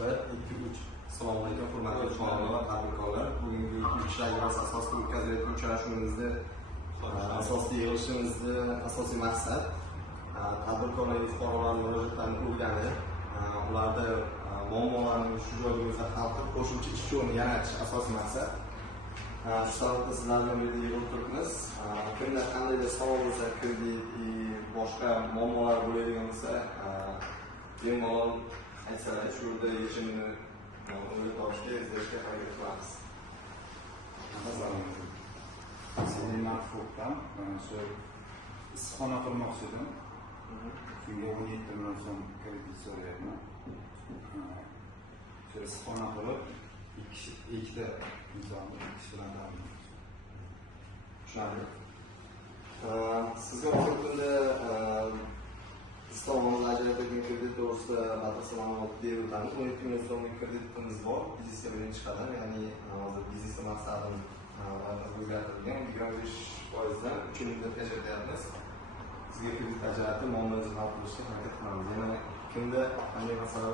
1, 2, 3. Assalomu alaykum, hurmatli fuqarolar va tadbirkorlar. Bugungi ishlar asosida o'tkazayotgan uchrashuvimizda asosiy yig'ilishimizda asosiy maqsad tadbirkorlar va fuqarolar murojaatlarini o'rganib, ularda muammolarni shu joyimizda hal qilib qo'shimcha ish o'rni yaratish asosiy maqsad. Shu sababli sizlar bilan birga yig'ilib turibmiz. Kimda qanday savol bo'lsa, kredit, boshqa muammolar bo'ladigan bo'lsa, bemalol aytsalar, shu yerda yechimini o'ylab topishga, izlashga harakat qilamiz. Masalan, sizning marfuqdan shu issiqxona qurmoqchi edim. Shunga 17 million so'm kredit so'rayapman. Shu issiqxona qurib, ikkita insonni ish bilan ta'minlash. Tushunarli. Sizga hozirgi kunda biz tomonidan ajratilgan kredit to'g'risida batafsil ma'lumot berib o'tamiz. 17 million so'mlik kreditimiz bor. Biznesga birinchi qadam, ya'ni hozir biznes maqsadim o'zgartirilgan. 25%dan 3 muddatga ajratyapmiz. Sizga kredit ajratib, muammongizni hal qilishga harakat qilamiz. Yana kimda qanday masala